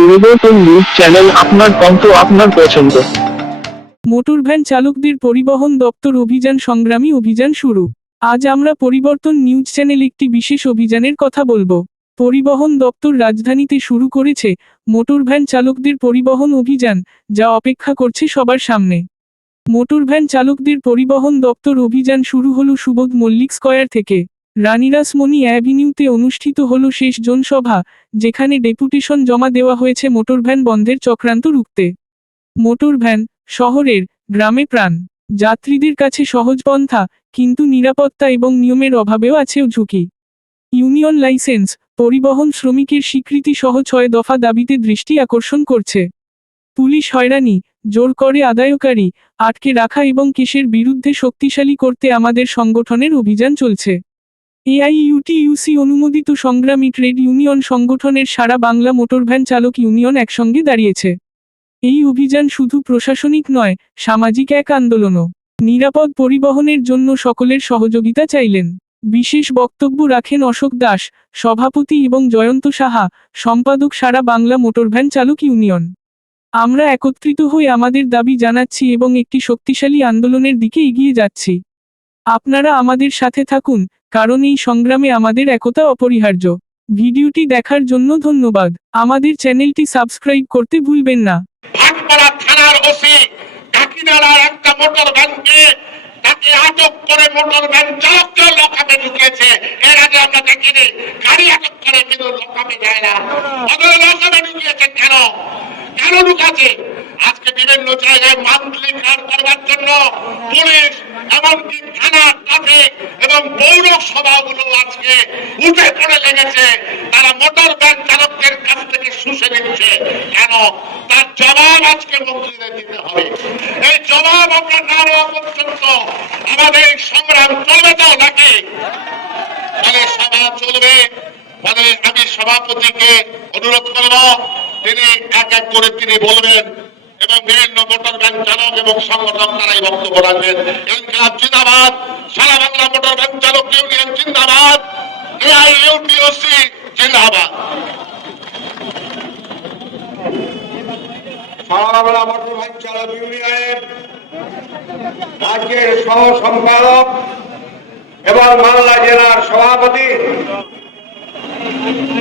পরিবর্তন news channel আপনার কণ্ঠ আপনার পছন্দ। মোটর ভ্যান চালকদের পরিবহন দপ্তর অভিযান সংগ্রামী অভিযান শুরু। আজ আমরা পরিবর্তন নিউজ চ্যানেল একটি বিশেষ অভিযানের কথা বলব। পরিবহন দপ্তর রাজধানীতে শুরু করেছে মোটর ভ্যান চালকদের পরিবহন অভিযান, যা অপেক্ষা করছে সবার সামনে। মোটর ভ্যান চালকদের পরিবহন দপ্তর অভিযান শুরু হলো সুবোধ মল্লিক স্কয়ার থেকে। রানিরাসমণি অ্যাভিনিউতে অনুষ্ঠিত হল শেষ জনসভা, যেখানে ডেপুটেশন জমা দেওয়া হয়েছে মোটরভ্যান বন্ধের চক্রান্ত রুখতে। মোটরভ্যান, শহরের, গ্রামে প্রাণ যাত্রীদের কাছে সহজ পন্থা, কিন্তু নিরাপত্তা এবং নিয়মের অভাবেও আছেও ঝুঁকি। ইউনিয়ন লাইসেন্স, পরিবহন শ্রমিকের স্বীকৃতি সহ ছয় দফা দাবিতে দৃষ্টি আকর্ষণ করছে। পুলিশ হয়রানি, জোর করে আদায়কারী, আটকে রাখা এবং কেসের বিরুদ্ধে শক্তিশালী করতে আমাদের সংগঠনের অভিযান চলছে। এআইইউটিইউসি অনুমোদিত সংগ্রামী ট্রেড ইউনিয়ন সংগঠনের সারা বাংলা মোটরভ্যান চালক ইউনিয়ন একসঙ্গে দাঁড়িয়েছে। এই অভিযান শুধু প্রশাসনিক নয়, সামাজিক এক আন্দোলনও। নিরাপদ পরিবহনের জন্য সকলের সহযোগিতা চাইলেন। বিশেষ বক্তব্য রাখেন অশোক দাস, সভাপতি এবং জয়ন্ত সাহা, সম্পাদক সারা বাংলা মোটরভ্যান চালক ইউনিয়ন। আমরা একত্রিত হয়ে আমাদের দাবি জানাচ্ছি এবং একটি শক্তিশালী আন্দোলনের দিকে এগিয়ে যাচ্ছি। আপনারা আমাদের সাথে থাকুন কারণ এই সংগ্রামে আমাদের একতা অপরিহার্য। ভিডিওটি দেখার জন্য ধন্যবাদ। আমাদের চ্যানেলটি সাবস্ক্রাইব করতে ভুলবেন না। থানার ঢুকাছে? আজকে বিভিন্ন জায়গায় মান্থলি কার্ড করবার জন্য পুলিশ এমনকি থানা ট্রাফিক এবং পৌরসভাগুলো আজকে উঠে পড়ে লেগেছে। তারা মোটর ভ্যান চালকদের কাছ থেকে শুষে নিচ্ছে। কেন? তার জবাব আজকে মন্ত্রীদের দিতে হবে। এই জবাব আমরা না নেওয়া পর্যন্ত আমাদের সংগ্রাম চলবে তো নাকি? তাহলে সভা চলবে। আমি সভাপতিকে অনুরোধ করব, তিনি এক এক করে তিনি বলবেন এবং বিভিন্ন মোটর ভ্যান চালক এবং সংগঠন তারাই বক্তব্য রাখবেন। ইনকিলাব জিন্দাবাদ। সারা বাংলা মোটর ভ্যান চালক ইউনিয়ন জিন্দাবাদ। এআইইউটিওসি জিন্দাবাদ। সহ সম্পাদক এবং মালদা জেলার সভাপতি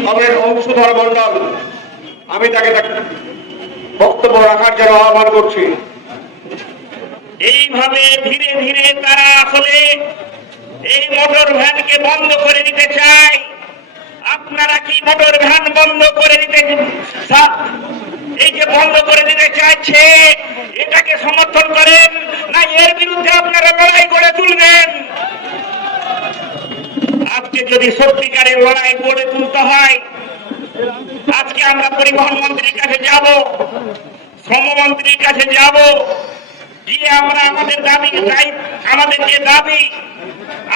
কমরেড অংশধর মন্ডল আমি তাকে বক্তব্য রাখার জন্য আহ্বান করছি। এইভাবে ধীরে ধীরে তারা আসলে এই মোটর ভ্যানকে বন্ধ করে দিতে চায়। আপনারা কি মোটর ভ্যান বন্ধ করে দিতে এই যে বন্ধ করে দিতে চাইছে, এটাকে সমর্থন করেন না, এর বিরুদ্ধে আপনারা লড়াই করে তুলবেন? আজকে যদি সত্যিকারের লড়াই গড়ে তুলতে হয় আজকে আমরা পরিবহন মন্ত্রীর কাছে যাব, শ্রমমন্ত্রীর কাছে যাব। গিয়ে আমরা আমাদের দাবি আমাদের যে দাবি,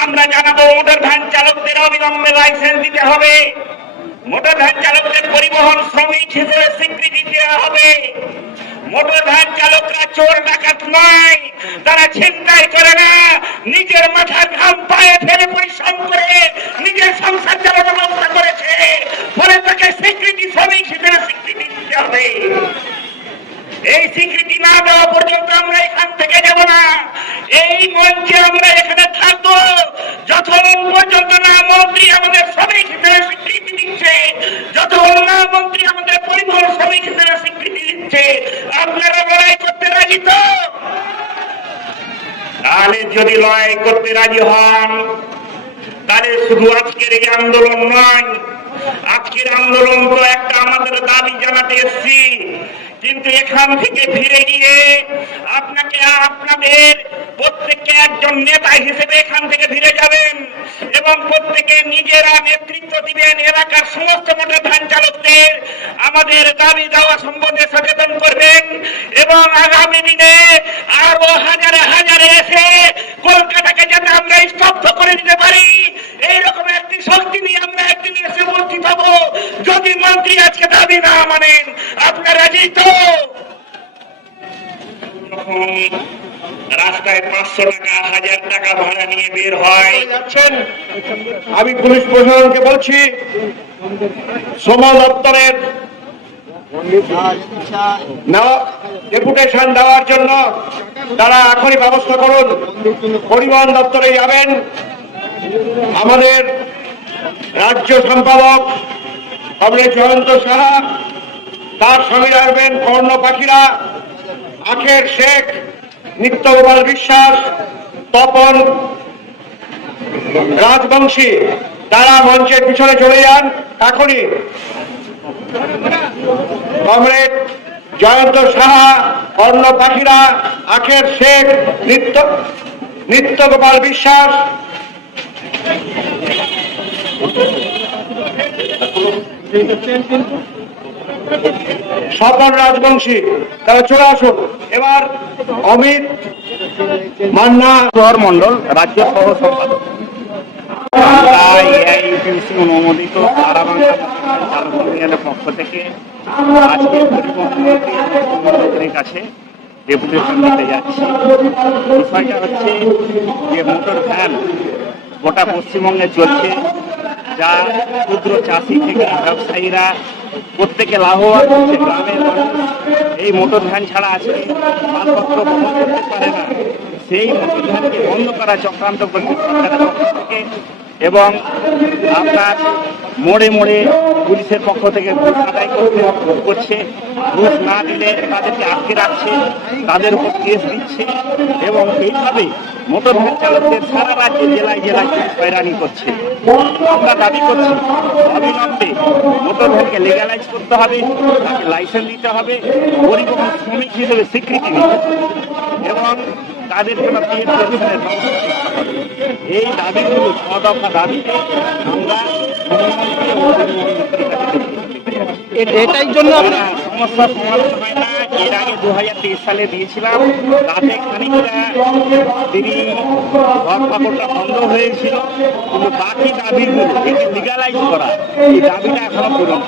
আমরা জানাব মোটর ভ্যান চালকদের অবিলম্বে লাইসেন্স দিতে হবে। মোটর ভ্যান চালকদের পরিবহন শ্রমিক হিসেবে স্বীকৃতি দেওয়া হবে। মোটর ভ্যান চালকরা চোর ডাকাত নয়, তারা ছিনতাই করে না, নিজের মাথার ঘাম পায়ে ফেলে পরিশ্রম করে নিজের সংসার চালানোর ব্যবস্থা করেছে ফলে তাকে স্বীকৃতি শ্রমিক হিসেবে স্বীকৃতি দিতে হবে এই স্বীকৃতি না দেওয়া পর্যন্ত আমরা এখান থেকে যাব না এই মঞ্চে আমরা এখানে থাকব যতক্ষণ পর্যন্ত না মন্ত্রী আমাদের শ্রমিক হিসেবে স্বীকৃতি দিচ্ছে যতক্ষণ না মন্ত্রী আমাদের পরিবহন শ্রমিক হিসেবে স্বীকৃতি দিচ্ছে আপনারা লড়াই করতে রাজি তো তাহলে যদি লড়াই করতে রাজি হন, তাহলে শুধু আজকের এই আন্দোলন নয়, আজকের আন্দোলন তো একটা আমাদের দাবি জানাতে এসছি। কিন্তু এখান থেকে ফিরে গিয়ে আপনাকে আপনাদের প্রত্যেককে একজন নেতা হিসেবে এখান থেকে ফিরে যাবেন এবং প্রত্যেকে নিজেরা নেতৃত্ব দিবেন এলাকার সমস্ত মোটর ধান চালকদের। আমাদের দাবি দেওয়া সম্বন্ধে সচেতন করবেন এবং আগামী দিনে আরও হাজারে হাজারে এসে কলকাতাকে যাতে আমরা স্তব্ধ করে দিতে পারি এইরকম একটি শক্তি নিয়ে আমরা একদিন এসে উপস্থিত হব যদি মন্ত্রী আজকে দাবি না মানেন আপনারা রাজি তো যখন রাস্তায় পাঁচশো টাকা হাজার টাকা ভাড়া নিয়ে বের হয়। আমি পুলিশ প্রশাসনকে বলছি শ্রম দপ্তরের ডেপুটেশন দেওয়ার জন্য তারা এখনই ব্যবস্থা করুন। পরিবহন দপ্তরে যাবেন। আমাদের রাজ্য সম্পাদক কমরেড জয়ন্ত সাহা, তার সঙ্গে আসবেন কর্ণ পাখিরা, আখের শেখ নিত্যগোপাল বিশ্বাস, তপন, রাজবংশী তারা মঞ্চের পিছনে চলে যান, এখনই কমরেড জয়ন্ত সাহা কর্ণ পাখিরা, আখের শেখ, নিত্য নিত্যগোপাল বিশ্বাস। স্বপন রাজবংশী তারা চলে আসুন। এবার অমিত মান্না। প্রহর মন্ডল রাজ্য সহ সম্পাদক। গোটা পশ্চিমবঙ্গে চলছে, যা ক্ষুদ্র চাষি থেকে ব্যবসায়ীরা প্রত্যেকে লাভবান হচ্ছে গ্রামের এই মোটর ভ্যান ছাড়া আছে, মালপত্র বহন করতে পারে না। সেই মোটর ভ্যানকে বন্ধ করা চক্রান্ত থেকে। এবং আপনার মোড়ে মোড়ে পুলিশের পক্ষ থেকে ঘুষ আদায় করতে করছে। ঘুষ না দিলে তাদেরকে আটকে রাখছে, তাদের উপর কেস দিচ্ছে এবং এইভাবে মোটর ভ্যান চালকদের সারা রাজ্যে জেলায় জেলায় হয়রানি করছে। আমরা দাবি করছি, অবিলম্বে মোটর ভ্যানকে লিগালাইজ করতে হবে, তাকে লাইসেন্স দিতে হবে পরিবহন শ্রমিক হিসেবে স্বীকৃতি দিতে এবং তাদের জন্য এই দাবিগুলো ছ দফা দাবিতে আমরা এটাই জন্য সমস্যার সমাধান হয় না। এর আগে দু হাজার তেইশ সালে দিয়েছিলাম তাতে খানিকটা তিনি ধরপাকড়টা বন্ধ হয়েছিল কিন্তু বাকি দাবিগুলো একে লিগালাইজ করা এই দাবিটা এখনও পূরণ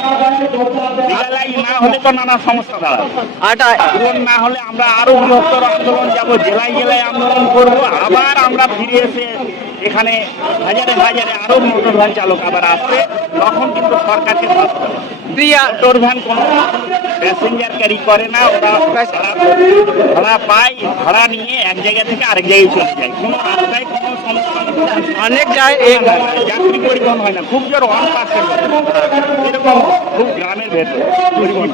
লিগালাইজ না হলে তো নানা সমস্যা দাঁড়াবে। আটা পূরণ না হলে আমরা আরও বৃহত্তর আন্দোলন যাব জেলায় জেলায় আন্দোলন করব আবার আমরা ফিরে এসে এখানে হাজারে হাজারে আরও মোটর ভ্যান চালক আবার আসবে তখন কিন্তু সরকারকে প্রিয়া মোটর ভ্যান কোনো প্যাসেঞ্জার ক্যারি করে না ওরা ভাড়া পায় ভাড়া নিয়ে এক জায়গা থেকে আরেক জায়গায় চলে যায়। কোনো রাস্তায় কোনো সমস্যা। অনেক জায়গায় যাত্রী পরিবহন হয় না। খুব জোর ওয়ান পার্সেন্ট এরকম খুব গ্রামের ভেতর। পরিবহন।